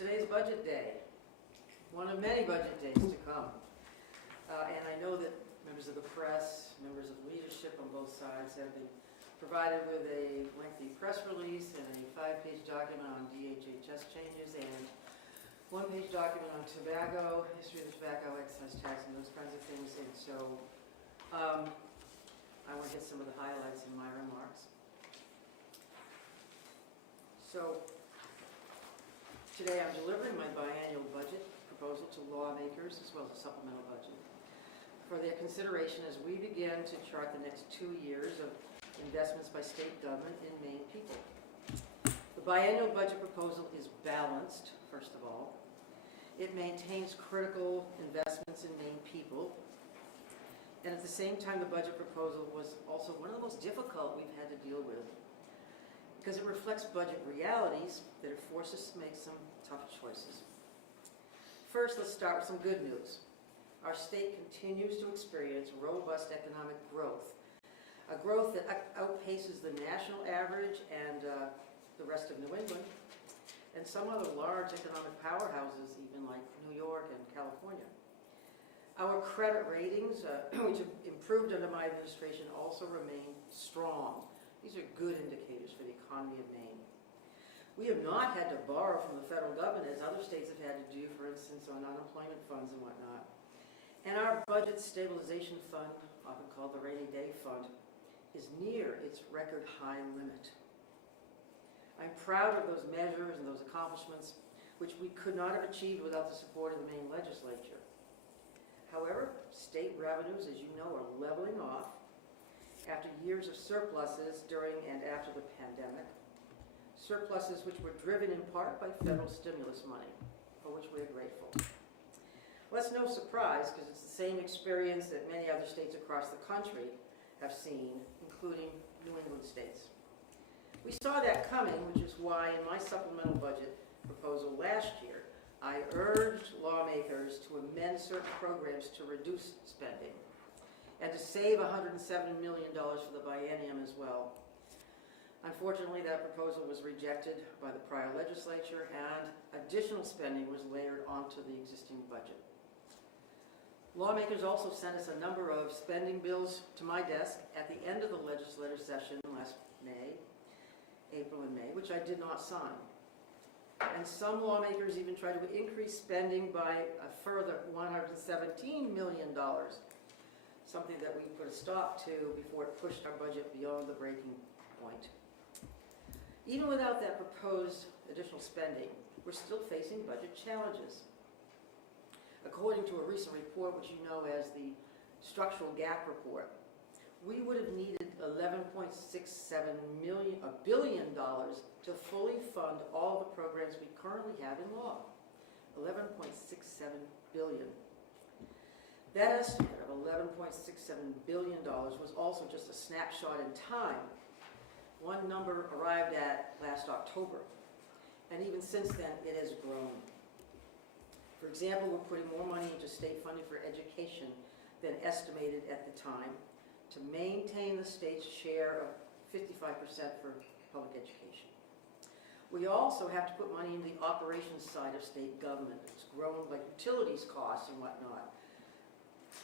today's budget day, one of many budget days to come. And I know that members of the press, members of leadership on both sides have been provided with a lengthy press release and a 5-page document on DHHS changes and 1-page document on tobacco, history of the tobacco excise tax and those kinds of things. And so I want to hit some of the highlights in my remarks. So today I'm delivering my biannual budget proposal to lawmakers as well as a supplemental budget for their consideration as we begin to chart the next 2 years of investments by state government in Maine people. The biannual budget proposal is balanced, first of all. It maintains critical investments in Maine people. And at the same time, the budget proposal was also one of the most difficult we've had to deal with because it reflects budget realities that have forced us to make some tough choices. First, let's start with some good news. Our state continues to experience robust economic growth, a growth that outpaces the national average and the rest of New England, and some other large economic powerhouses, even like New York and California. Our credit ratings, which have improved under my administration, also remain strong. These are good indicators for the economy of Maine. We have not had to borrow from the federal government as other states have had to do, for instance, on unemployment funds and whatnot. And our budget stabilization fund, often called the rainy day fund, is near its record high limit. I'm proud of those measures and those accomplishments, which we could not have achieved without the support of the Maine legislature. However, state revenues, as you know, are leveling off after years of surpluses during and after the pandemic. Surpluses which were driven in part by federal stimulus money, for which we are grateful. Well, that's no surprise because it's the same experience that many other states across the country have seen, including New England states. We saw that coming, which is why in my supplemental budget proposal last year, I urged lawmakers to amend certain programs to reduce spending and to save $107 million for the biennium as well. Unfortunately, that proposal was rejected by the prior legislature and additional spending was layered onto the existing budget. Lawmakers also sent us a number of spending bills to my desk at the end of the legislative session last April and May, which I did not sign. And some lawmakers even tried to increase spending by a further $117 million, something that we put a stop to before it pushed our budget beyond the breaking point. Even without that proposed additional spending, we're still facing budget challenges. According to a recent report, which you know as the Structural Gap Report, we would have needed $11.67 billion to fully fund all the programs we currently have in law. $11.67 billion. That estimate of $11.67 billion was also just a snapshot in time. One number arrived at last October, and even since then it has grown. For example, we're putting more money into state funding for education than estimated at the time to maintain the state's share of 55% for public education. We also have to put money into the operations side of state government. It's grown like utilities costs and whatnot.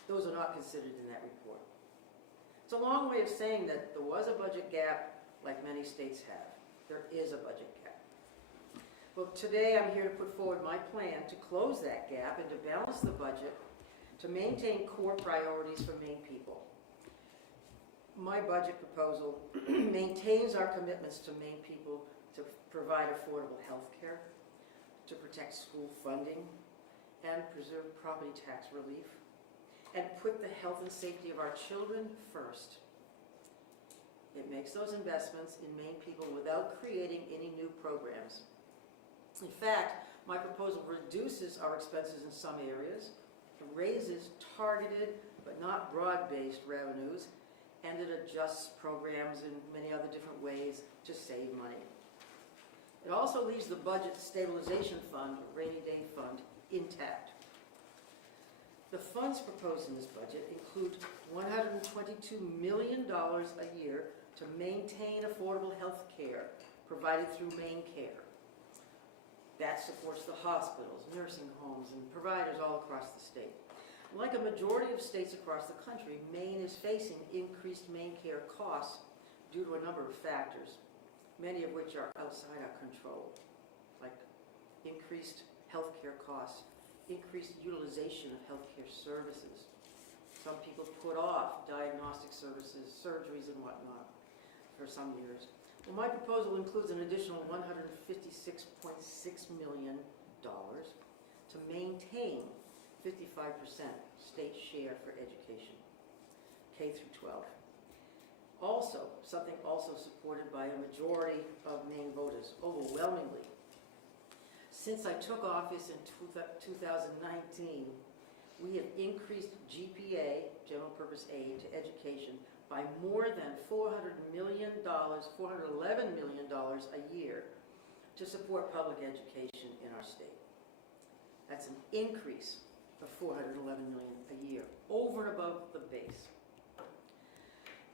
Those are not considered in that report. It's a long way of saying that there was a budget gap like many states have. There is a budget gap. Well, today I'm here to put forward my plan to close that gap and to balance the budget to maintain core priorities for Maine people. My budget proposal maintains our commitments to Maine people to provide affordable health care, to protect school funding, and preserve property tax relief, and put the health and safety of our children first. It makes those investments in Maine people without creating any new programs. In fact, my proposal reduces our expenses in some areas, raises targeted but not broad-based revenues, and it adjusts programs in many other different ways to save money. It also leaves the budget stabilization fund, rainy day fund, intact. The funds proposed in this budget include $122 million a year to maintain affordable health care provided through Maine Care. That supports the hospitals, nursing homes, and providers all across the state. Like a majority of states across the country, Maine is facing increased Maine care costs due to a number of factors, many of which are outside our control, like increased healthcare costs, increased utilization of healthcare services. Some people put off diagnostic services, surgeries, and whatnot for some years. Well, my proposal includes an additional $156.6 million to maintain 55% state share for education, K through 12. Also, something also supported by a majority of Maine voters, overwhelmingly. Since I took office in 2019, we have increased GPA, general purpose aid, to education by more than $400 million, $411 million a year to support public education in our state. That's an increase of $411 million a year, over and above the base.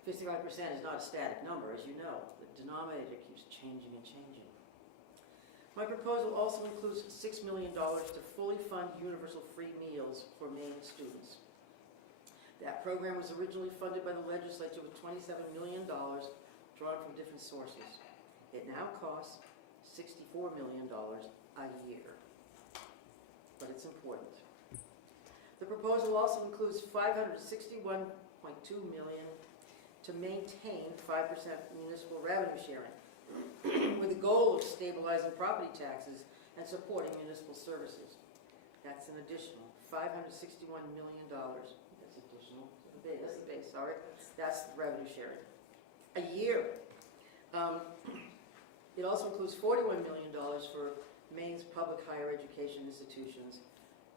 55% is not a static number, as you know. The denominator keeps changing and changing. My proposal also includes $6 million to fully fund universal free meals for Maine students. That program was originally funded by the legislature with $27 million drawn from different sources. It now costs $64 million a year, but it's important. The proposal also includes $561.2 million to maintain 5% municipal revenue sharing, with the goal of stabilizing property taxes and supporting municipal services. That's an additional $561 million. That's additional. That's the base, sorry. That's the revenue sharing. A year. It also includes $41 million for Maine's public higher education institutions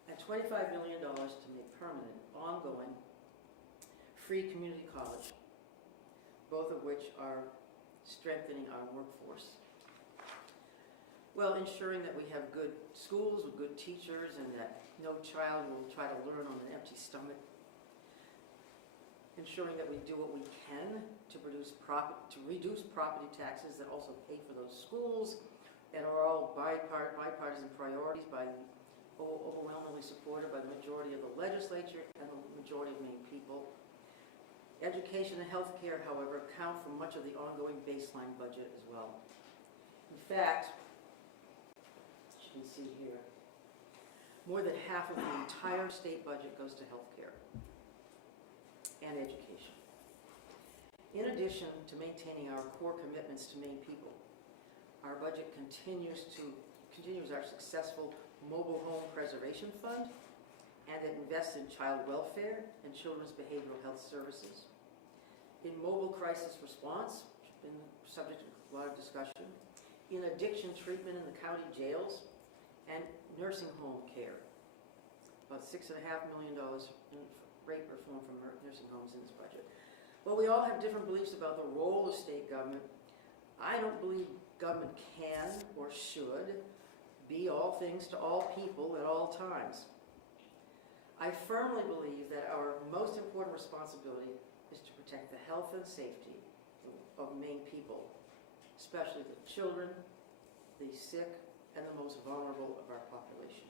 and $25 million to make permanent, ongoing, free community college, both of which are strengthening our workforce. Well, ensuring that we have good schools with good teachers and that no child will try to learn on an empty stomach. Ensuring that we do what we can to reduce property taxes that also pay for those schools and are all bipartisan priorities, overwhelmingly supported by the majority of the legislature and the majority of Maine people. Education and healthcare, however, account for much of the ongoing baseline budget as well. In fact, as you can see here, more than half of the entire state budget goes to healthcare and education. In addition to maintaining our core commitments to Maine people, our budget continues our successful mobile home preservation fund, and it invests in child welfare and children's behavioral health services. In mobile crisis response, which has been subject to a lot of discussion, in addiction treatment in the county jails, and nursing home care. About $6.5 million in rate reform from nursing homes in this budget. Well, we all have different beliefs about the role of state government. I don't believe government can or should be all things to all people at all times. I firmly believe that our most important responsibility is to protect the health and safety of Maine people, especially the children, the sick, and the most vulnerable of our population.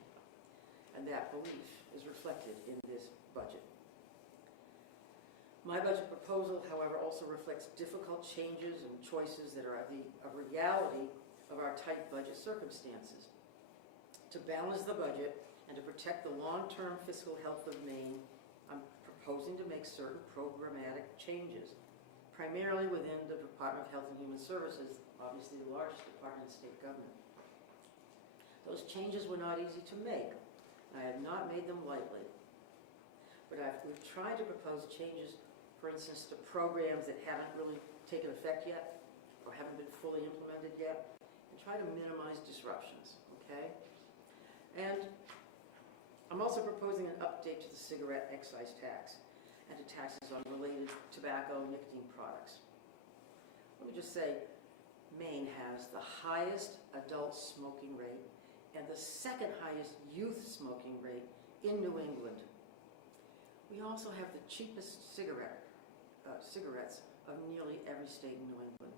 And that belief is reflected in this budget. My budget proposal, however, also reflects difficult changes and choices that are a reality of our tight budget circumstances. To balance the budget and to protect the long-term fiscal health of Maine, I'm proposing to make certain programmatic changes, primarily within the Department of Health and Human Services, obviously the largest department in state government. Those changes were not easy to make. I have not made them lightly. But we've tried to propose changes, for instance, to programs that haven't really taken effect yet or haven't been fully implemented yet, and try to minimize disruptions, okay? And I'm also proposing an update to the cigarette excise tax and to taxes on related tobacco and nicotine products. Let me just say, Maine has the highest adult smoking rate and the second highest youth smoking rate in New England. We also have the cheapest cigarettes of nearly every state in New England.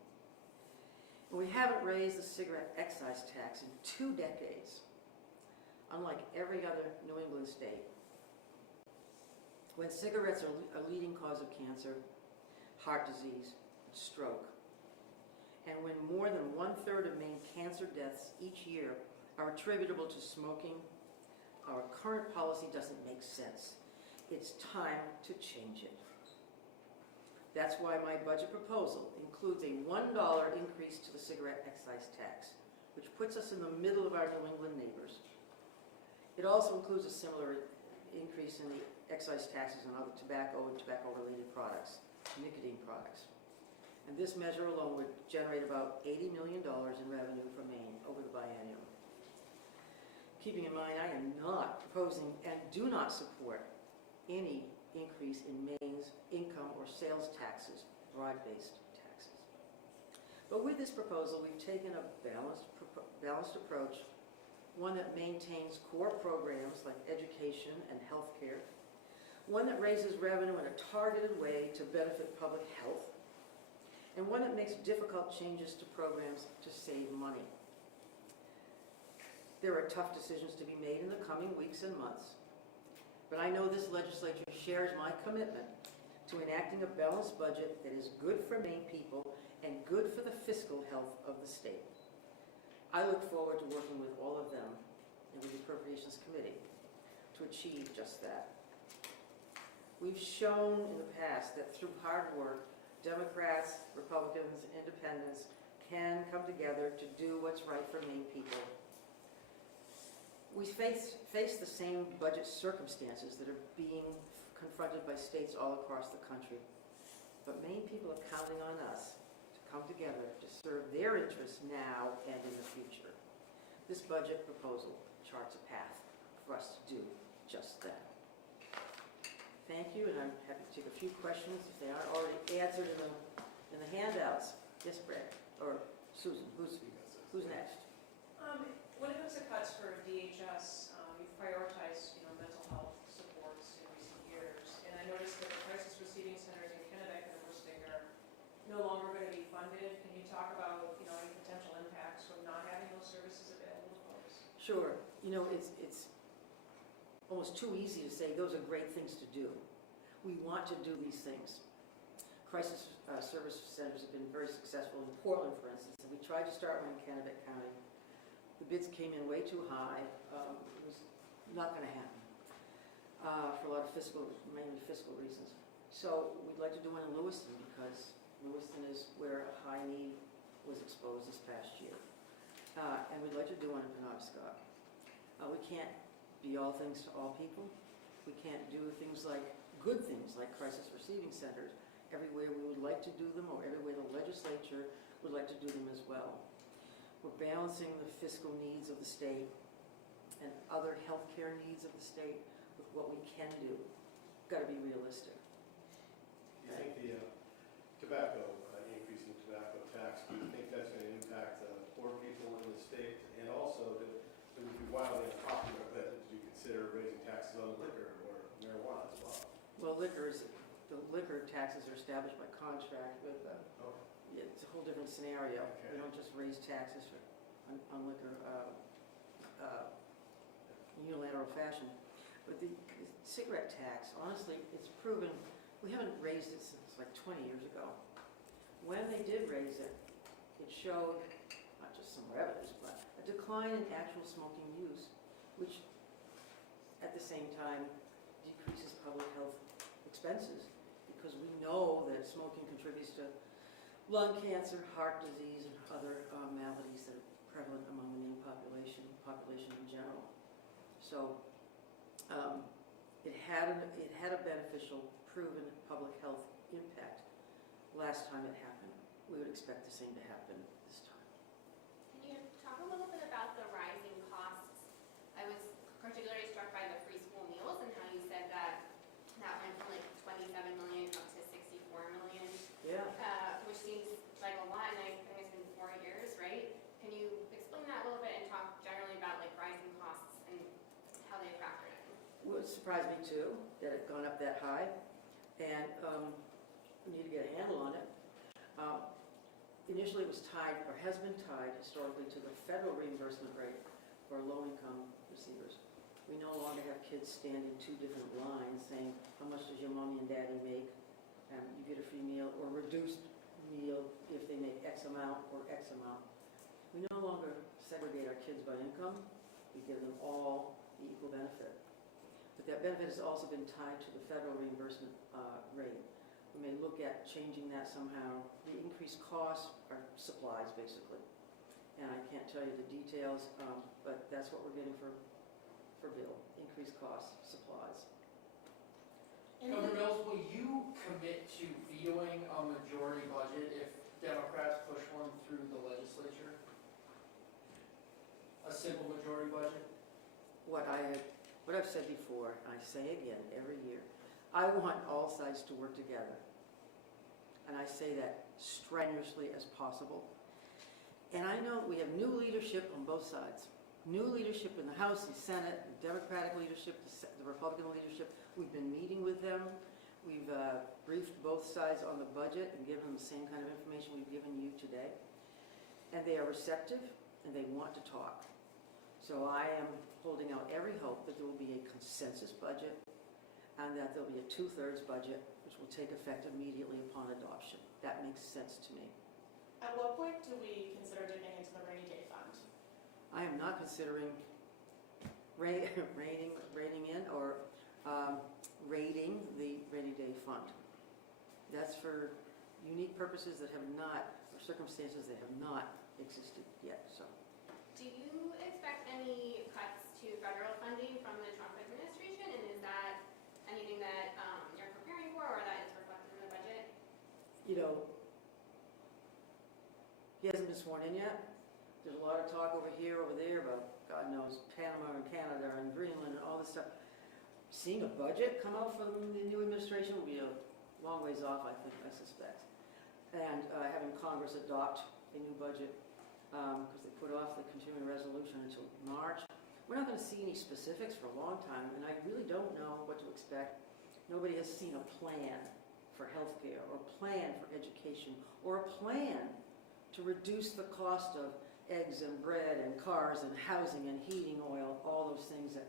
We haven't raised the cigarette excise tax in 2 decades, unlike every other New England state. When cigarettes are a leading cause of cancer, heart disease, stroke, and when more than 1/3 of Maine cancer deaths each year are attributable to smoking, our current policy doesn't make sense. It's time to change it. That's why my budget proposal includes a $1 increase to the cigarette excise tax, which puts us in the middle of our New England neighbors. It also includes a similar increase in the excise taxes on other tobacco and tobacco-related products, nicotine products. And this measure alone would generate about $80 million in revenue for Maine over the biennium. Keeping in mind, I am not proposing and do not support any increase in Maine's income or sales taxes, broad-based taxes. But with this proposal, we've taken a balanced approach, one that maintains core programs like education and healthcare, one that raises revenue in a targeted way to benefit public health, and one that makes difficult changes to programs to save money. There are tough decisions to be made in the coming weeks and months, but I know this legislature shares my commitment to enacting a balanced budget that is good for Maine people and good for the fiscal health of the state. I look forward to working with all of them and with the Appropriations Committee to achieve just that. We've shown in the past that through hard work, Democrats, Republicans, Independents can come together to do what's right for Maine people. We face the same budget circumstances that are being confronted by states all across the country. But Maine people are counting on us to come together to serve their interests now and in the future. This budget proposal charts a path for us to do just that. Thank you, and I'm happy to take a few questions if they aren't already answered in the handouts. Yes, Brad, or Susan, who's next? When it comes to cuts for DHS, you've prioritized, mental health supports in recent years, and I noticed that the crisis receiving centers in Kennebec and Worsting are no longer going to be funded. Can you talk about, any potential impacts from not having those services available to folks? Sure. It's almost too easy to say those are great things to do. We want to do these things. Crisis service centers have been very successful in Portland, for instance, and we tried to start one in Kennebec County. The bids came in way too high. It was not going to happen for a lot of mainly fiscal reasons. So we'd like to do one in Lewiston because Lewiston is where a high need was exposed this past year. And we'd like to do one in Penobscot. We can't be all things to all people. We can't do good things like crisis receiving centers everywhere we would like to do them or everywhere the legislature would like to do them as well. We're balancing the fiscal needs of the state and other healthcare needs of the state with what we can do. Got to be realistic. Do you think the increase in tobacco tax, do you think that's going to impact poor people in the state? And also, it would be wildly unpopular, but do you consider raising taxes on liquor or marijuana as well? Well, the liquor taxes are established by contract with it's a whole different scenario. Okay. We don't just raise taxes on liquor unilateral fashion. But the cigarette tax, honestly, it's proven, we haven't raised it since like 20 years ago. When they did raise it, it showed not just some revenues, but a decline in actual smoking use, which at the same time decreases public health expenses because we know that smoking contributes to lung cancer, heart disease, and other maladies that are prevalent among the Maine population in general. So it had a beneficial, proven public health impact last time it happened. We would expect the same to happen this time. Can you talk a little bit about the rising costs? I was particularly struck by the free school meals and how you said that went from like 27 million up to 64 million. Yeah. Which seems like a lot, and I think it's been 4 years, right? Can you explain that a little bit and talk generally about like rising costs and how they factor in? Well, it surprised me too that it gone up that high, and we need to get a handle on it. initially it was tied, or has been tied historically to the federal reimbursement rate for low-income receivers. We no longer have kids stand in two different lines saying, how much does your mommy and daddy make? And you get a free meal, or reduced meal if they make X amount or X amount. We no longer segregate our kids by income. We give them all the equal benefit. But that benefit has also been tied to the federal reimbursement rate. We may look at changing that somehow. The increased costs are supplies, basically. And I can't tell you the details, but that's what we're getting for Bill, increased costs, supplies. Governor Mills, will you commit to vetoing a majority budget if Democrats push one through the legislature? A simple majority budget? What I've said before, and I say again every year, I want all sides to work together. And I say that strenuously as possible. And I know we have new leadership on both sides. New leadership in the House and Senate, the Democratic leadership, the Republican leadership. We've been meeting with them. We've briefed both sides on the budget and given them the same kind of information we've given you today. And they are receptive and they want to talk. So I am holding out every hope that there will be a consensus budget and that there'll be a 2/3 budget which will take effect immediately upon adoption. That makes sense to me. At what point do we consider dipping into the rainy day fund? I am not considering reining in or raiding the rainy day fund. That's for unique purposes that have not, or circumstances that have not existed yet, so. Do you expect any cuts to federal funding from the Trump administration? And is that anything that you're preparing for or that is reflected in the budget? You know, he hasn't been sworn in yet. There's a lot of talk over here, over there about, God knows, Panama and Canada and Greenland and all this stuff. Seeing a budget come out from the new administration will be a long ways off, I think, I suspect. And having Congress adopt a new budget, because they put off the continuing resolution until March. We're not going to see any specifics for a long time, and I really don't know what to expect. Nobody has seen a plan for healthcare, or a plan for education, or a plan to reduce the cost of eggs and bread and cars and housing and heating oil, all those things that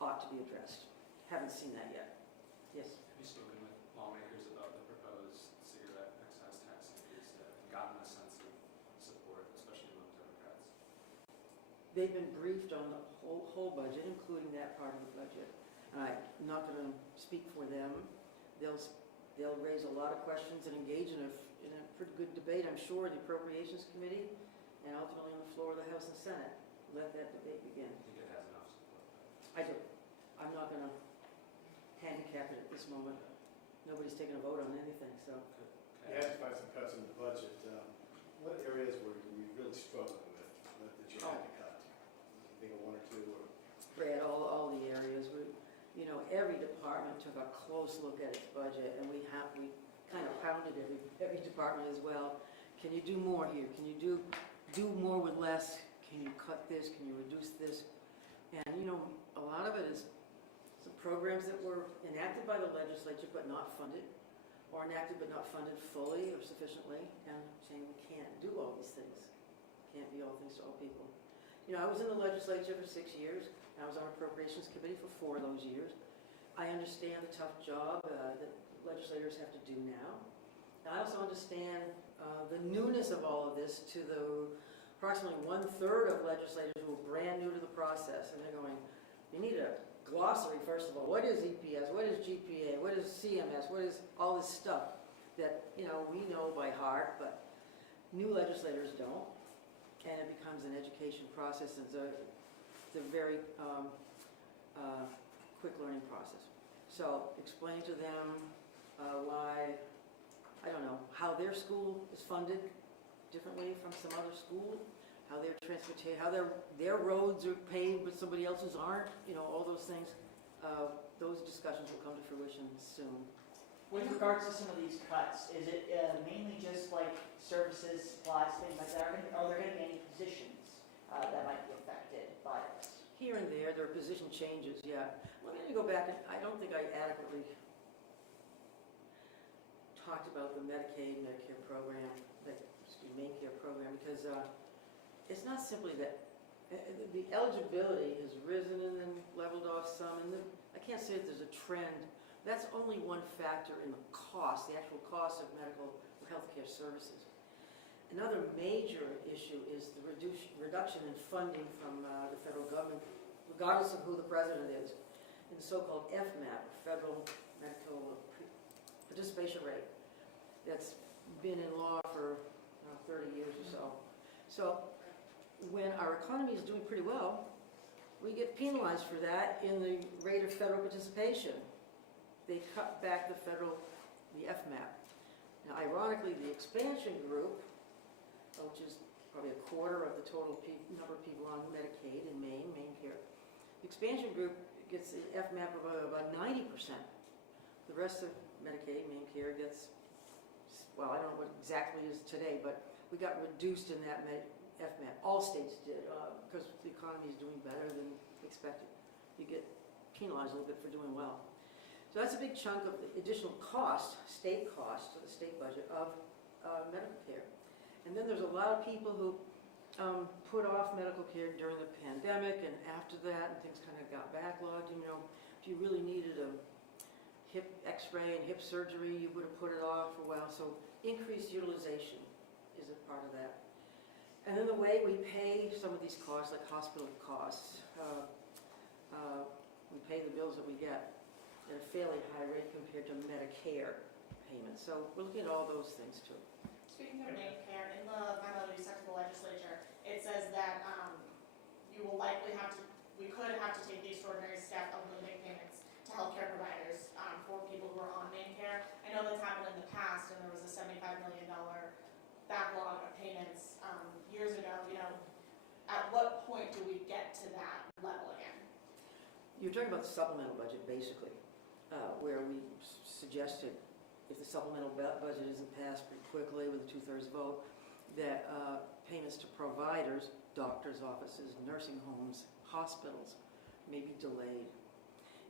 ought to be addressed. Haven't seen that yet. Yes? Have you spoken with lawmakers about the proposed cigarette excise tax increase that have gotten a sense of support, especially among Democrats? They've been briefed on the whole budget, including that part of the budget. And I'm not going to speak for them. They'll raise a lot of questions and engage in a pretty good debate, I'm sure, in the Appropriations Committee and ultimately on the floor of the House and Senate. Let that debate begin. I think it has enough support. I do. I'm not going to handicap it at this moment. Nobody's taken a vote on anything, so. You had to find some cuts in the budget. What areas were you really struggling with that you had to cut? You think of one or two? Or? Brad, all the areas. You know, every department took a close look at its budget, and we kind of pounded every department as well. Can you do more here? Can you do more with less? Can you cut this? Can you reduce this? And you know, a lot of it is some programs that were enacted by the legislature but not funded, or enacted but not funded fully or sufficiently, and saying we can't do all these things. Can't be all things to all people. You know, I was in the legislature for 6 years. I was on Appropriations Committee for 4 of those years. I understand the tough job that legislators have to do now. I also understand the newness of all of this to the approximately 1/3 of legislators who are brand new to the process, and they're going, you need a glossary, first of all. What is EPS? What is GPA? What is CMS? What is all this stuff that, you know, we know by heart, but new legislators don't, and it becomes an education process. It's a very quick learning process. So explain to them why, I don't know, how their school is funded differently from some other school, how their transportation, how their roads are paved but somebody else's aren't, you know, all those things. Those discussions will come to fruition soon. With regards to some of these cuts, is it mainly just like services, supplies, things like that? Are there going to be any positions that might be affected by this? Here and there are position changes, yeah. Let me go back, and I don't think I adequately talked about the Medicaid, Medicare program, main care program, because it's not simply that, the eligibility has risen and then leveled off some, and I can't say that there's a trend. That's only one factor in the cost, the actual cost of medical or healthcare services. Another major issue is the reduction in funding from the federal government, regardless of who the president is, in the so-called FMAP, Federal Medical Participation Rate, that's been in law for 30 years or so. So when our economy is doing pretty well, we get penalized for that in the rate of federal participation. They cut back the FMAP. Now, ironically, the expansion group, which is probably a quarter of the total number of people on Medicaid in Maine care, the expansion group gets the FMAP of about 90%. The rest of Medicaid, Maine care gets, well, I don't know what exactly it is today, but we got reduced in that FMAP. All states did, because the economy is doing better than expected. You get penalized a little bit for doing well. So that's a big chunk of the additional cost, state cost, to the state budget of medical care. And then there's a lot of people who put off medical care during the pandemic, and after that, and things kind of got backlogged. You know, if you really needed a hip x-ray and hip surgery, you would have put it off for a while. So increased utilization is a part of that. And then the way we pay some of these costs, like hospital costs, we pay the bills that we get at a fairly high rate compared to Medicare payments. So we're looking at all those things too. Speaking of main care, in the memo that you sent to the legislature, it says that you will likely have to, we could have to take the extraordinary step of limiting payments to healthcare providers for people who are on main care. I know that's happened in the past, and there was a $75 million backlog of payments years ago. You know, at what point do we get to that level again? You're talking about the supplemental budget, basically, where we suggested, if the supplemental budget isn't passed pretty quickly with a 2/3 vote, that payments to providers, doctors' offices, nursing homes, hospitals, may be delayed.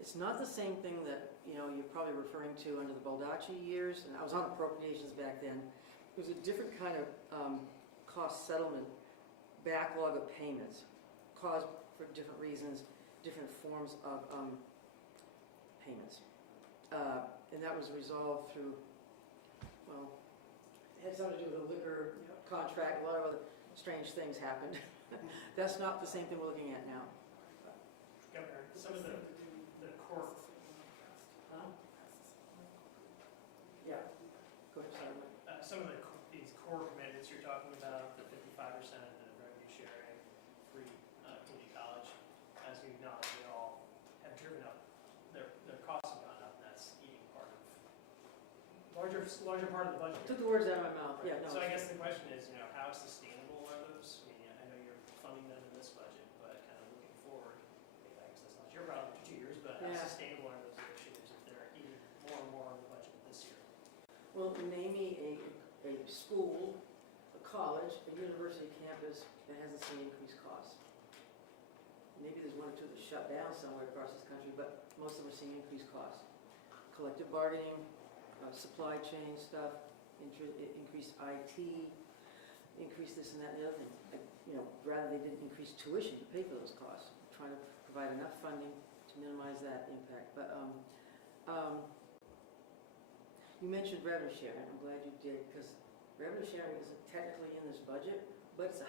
It's not the same thing that, you know, you're probably referring to under the Baldacci years, and I was on appropriations back then. It was a different kind of cost settlement backlog of payments, caused for different reasons, different forms of payments. And that was resolved through, well, it had something to do with a liquor contract, a lot of other strange things happened. That's not the same thing we're looking at now. Governor, some of the core. Huh? Yeah, go ahead, sorry. Some of these core commitments you're talking about, the 55%, the revenue sharing, free community college, as we acknowledge, they all have driven up, their costs have gone up, and that's eating part of, larger part of the budget. Took the words out of my mouth, yeah, no. So I guess the question is, you know, how sustainable are those? I mean, I know you're funding them in this budget, but kind of looking forward, maybe I guess that's not your problem for 2 years, but how Yeah. sustainable are those initiatives if they're eating more and more on the budget this year? Well, name me a school, a college, a university campus that hasn't seen increased costs. Maybe there's one or two that shut down somewhere across this country, but most of them are seeing increased costs. Collective bargaining, supply chain stuff, increased IT, increased this and that and the other thing. You know, rather they didn't increase tuition to pay for those costs. Trying to provide enough funding to minimize that impact. But you mentioned revenue sharing. I'm glad you did, because revenue sharing isn't technically in this budget, but it's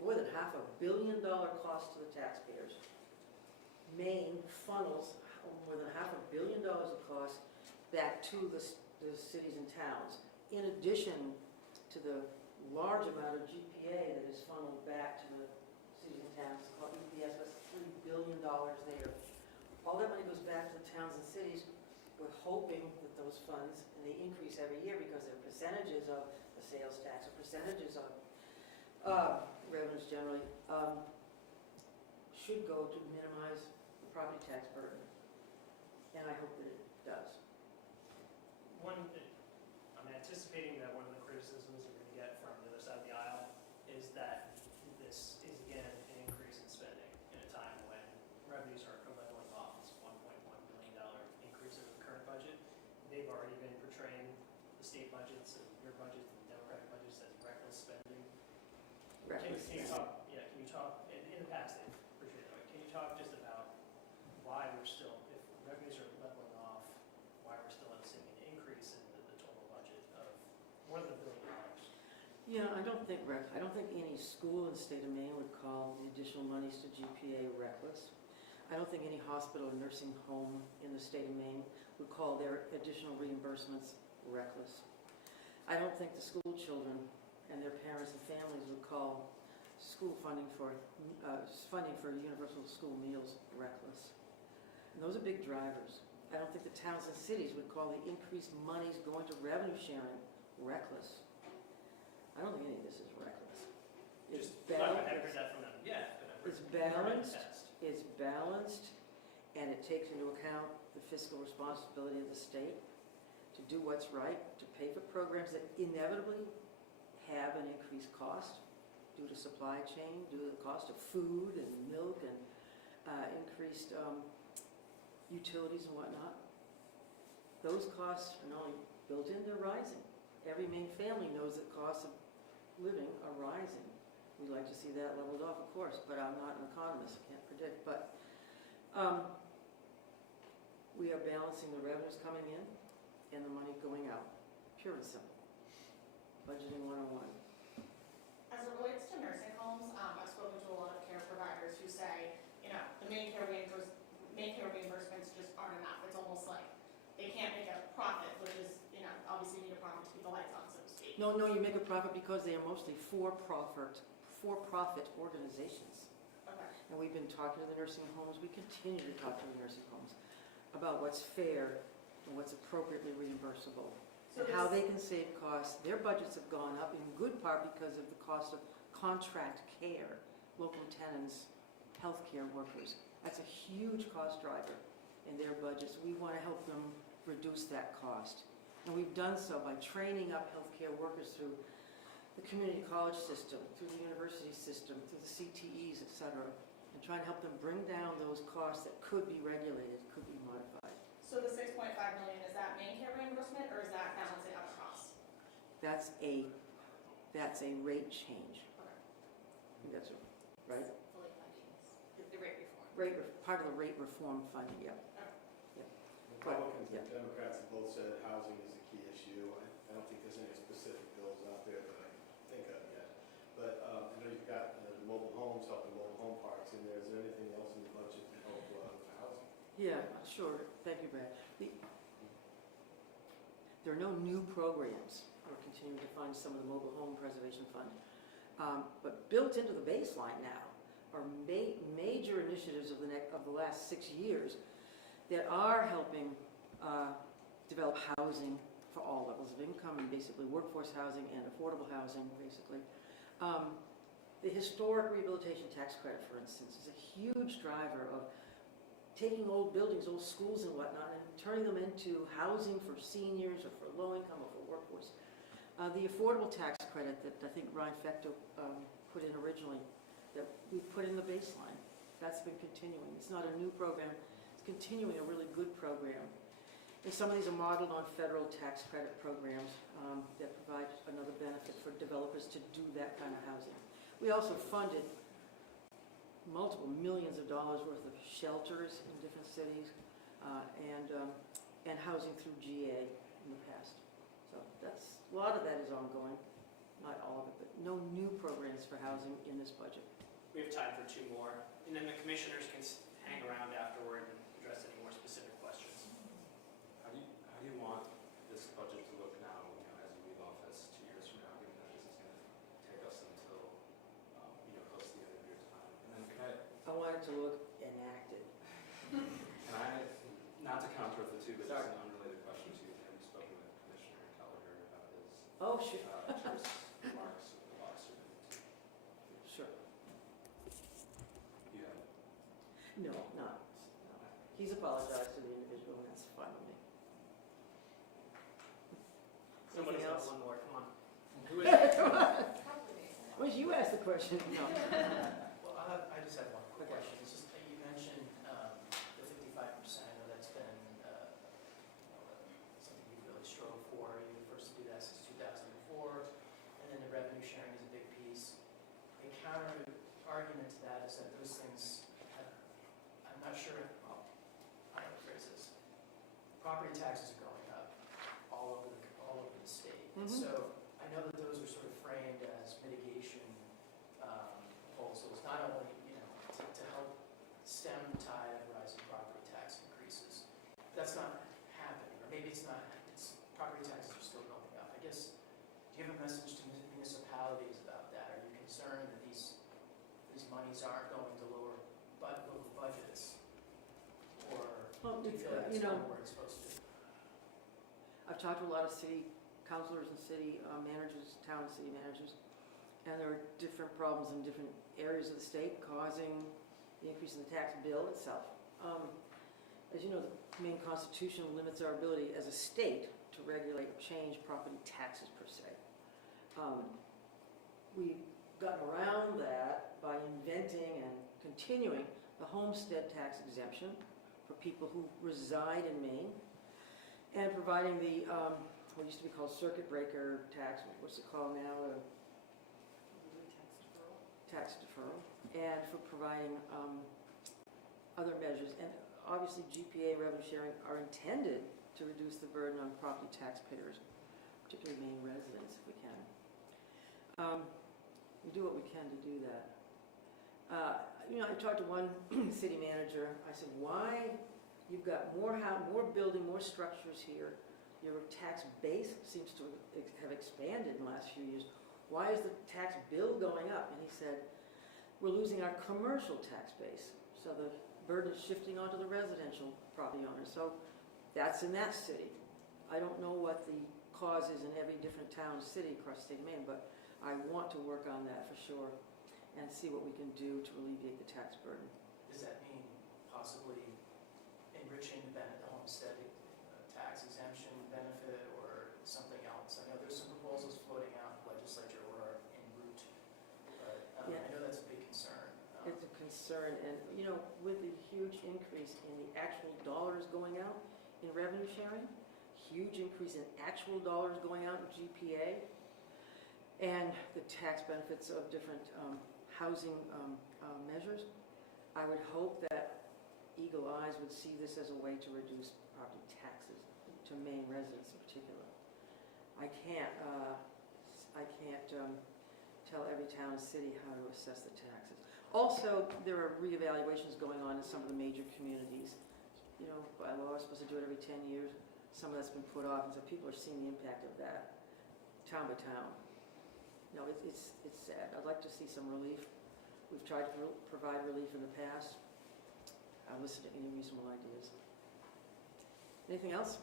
more than $500 million cost to the taxpayers. Maine funnels more than $500 million of cost back to the cities and towns, in addition to the large amount of GPA that is funneled back to the cities and towns. It's called EPS, that's $3 billion there. All that money goes back to the towns and cities. We're hoping that those funds, and they increase every year because they're percentages of the sales tax, or percentages of revenues generally, should go to minimize the property tax burden. And I hope that it does. I'm anticipating that one of the criticisms you're going to get from the other side of the aisle is that this is again an increase in spending in a time when revenues are leveling off. It's $1.1 billion increase over the current budget. They've already been portraying the state budgets and your budget and the Democratic budgets as reckless spending. still, if revenues are leveling off, why we're still seeing an increase in the total budget of more than $1 billion. Yeah, I don't think any school in the state of Maine would call the additional monies to GPA reckless. I don't think any hospital or nursing home in the state of Maine would call their additional reimbursements reckless. I don't think the school children and their parents and families would call school funding for universal school meals reckless. And those are big drivers. I don't think the towns and cities would call the increased monies going to revenue sharing reckless. I don't think any of this is reckless. It's I haven't heard that from them yet, but I've heard It's you've heard it in the balanced. past. It's balanced, and it takes into account the fiscal responsibility of the state to do what's right, to pay for programs that inevitably have an increased cost due to supply chain, due to the cost of food and milk and increased utilities and whatnot. Those costs are not only built in, they're rising. Every Maine family knows that costs of living are rising. We'd like to see that leveled off, of course, but I'm not an economist, I can't predict. But we are balancing the revenues coming in and the money going out, pure and simple. Budgeting 101. As it relates to nursing homes, I've spoken to a lot of care providers who say, the main care reimbursements just aren't enough. It's almost like they can't make a profit, which is, obviously you need a profit to keep the lights on, so to speak. No, you make a profit because they are mostly for-profit organizations. Okay. And we've been talking to the nursing homes, we continue to talk to the nursing homes about what's fair and what's appropriately reimbursable. So And how they can save costs. Their budgets have gone up in good part because of the cost of contract care, local tenants, healthcare workers. That's a huge cost driver in their budgets. We want to help them reduce that cost. And we've done so by training up healthcare workers through the community college system, through the university system, through the CTEs, et cetera, and trying to help them bring down those costs that could be regulated, could be modified. So the $6.5 million, is that main care reimbursement or is that balancing other costs? That's a rate change. Okay. I think that's right. Fully funding the rate reform. Part of the rate reform funding, yeah. Republicans Yeah. and Democrats have both said housing is a key issue. I don't think there's any specific bills out there that I can think of yet. But I know you've got the mobile homes, helping mobile home parks in there. Is there anything else in the budget to help with housing? Yeah, sure. Thank you, Brad. There are no new programs. We're continuing to fund some of the Mobile Home Preservation Fund. But built into the baseline now are major initiatives of the last 6 years that are helping develop housing for all levels of income, and basically workforce housing and affordable housing, basically. The historic rehabilitation tax credit, for instance, is a huge driver of taking old buildings, old schools and whatnot, and turning them into housing for seniors or for low income or for workforce. The affordable tax credit that I think Ryan Fecto put in originally, that we put in the baseline, that's been continuing. It's not a new program, it's continuing a really good program. And some of these are modeled on federal tax credit programs that provide another benefit for developers to do that kind of housing. We also funded multiple millions of dollars worth of shelters in different cities and housing through GA in the past. So a lot of that is ongoing, not all of it, but no new programs for housing in this budget. We have time for 2 more, and then the commissioners can hang around afterward and address any more specific questions. How do you want this budget to look now, as you leave office 2 years from now, given that this is going to take us until, close to the end of your time? And then I want it to look enacted. not to counter with the two, but Sorry. just an unrelated question to you, have you spoken with Commissioner Gallagher about his Oh, sure. terse remarks with the lawsuit? Sure. You have. No. He's apologized to the individual, and that's fine with me. Somebody's Anything got else? one more, come on. Come on. Well, you asked the question. No. Well, I just have one quick question. It's just that you mentioned the 55%. I know that's been something you've really strove for. You were the first to do that since 2004. And then the revenue sharing is a big piece. The counter argument to that is that those things, I'm not sure property taxes are going up all over the state. And Mhm. so I know that those are sort of framed as mitigation proposals, not only, to help stem the tide of rising property tax increases. That's not happening, or maybe it's not, property taxes are still going up. I guess, do you have a message to municipalities about that? Are you concerned that these monies aren't going to local budgets? Or do you feel like it's going where it's supposed to? I've talked to a lot of city councilors and city managers, town and city managers, and there are different problems in different areas of the state causing the increase in the tax bill itself. As you know, the Maine Constitution limits our ability as a state to regulate or change property taxes per se. We've gotten around that by inventing and continuing the homestead tax exemption for people who reside in Maine, and providing the, what used to be called circuit breaker tax, what's it called now? Tax deferral, and for providing other measures. And obviously GPA revenue sharing are intended to reduce the burden on property taxpayers, particularly Maine residents, if we can. We do what we can to do that. I talked to one city manager. I said, why you've got more building, more structures here. Your tax base seems to have expanded in the last few years. Why is the tax bill going up? And he said, we're losing our commercial tax base. So the burden is shifting onto the residential property owners. So that's in that city. I don't know what the cause is in every different town, city across the state of Maine, but I want to work on that for sure and see what we can do to alleviate the tax burden. Does that mean possibly enriching the homestead tax exemption benefit or something else? I know there's some proposals floating out in the legislature or en route, but Yeah. I know that's a big concern. It's a concern, and with the huge increase in the actual dollars going out in revenue sharing, huge increase in actual dollars going out in GPA, and the tax benefits of different housing measures, I would hope that Eagle Eyes would see this as a way to reduce property taxes to Maine residents in particular. I can't tell every town and city how to assess the taxes. Also, there are reevaluations going on in some of the major communities. By law, we're supposed to do it every 10 years. Some of that's been put off, and so people are seeing the impact of that, town by town. It's sad. I'd like to see some relief. We've tried to provide relief in the past. I'll listen to any reasonable ideas. Anything else?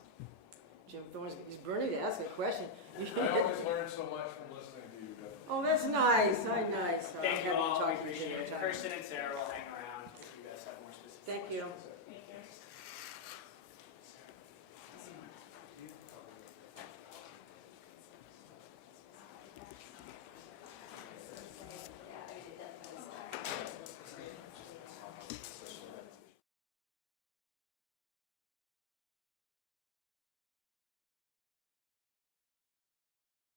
Jim Thorne's, he's burning to ask a question. I always learn so much from listening to you, Beth. Oh, that's nice. Nice. Thank you I'm happy to all, talk we to you appreciate it. anytime. Kirsten and Sarah will hang around if you guys have more specific Thank you. questions.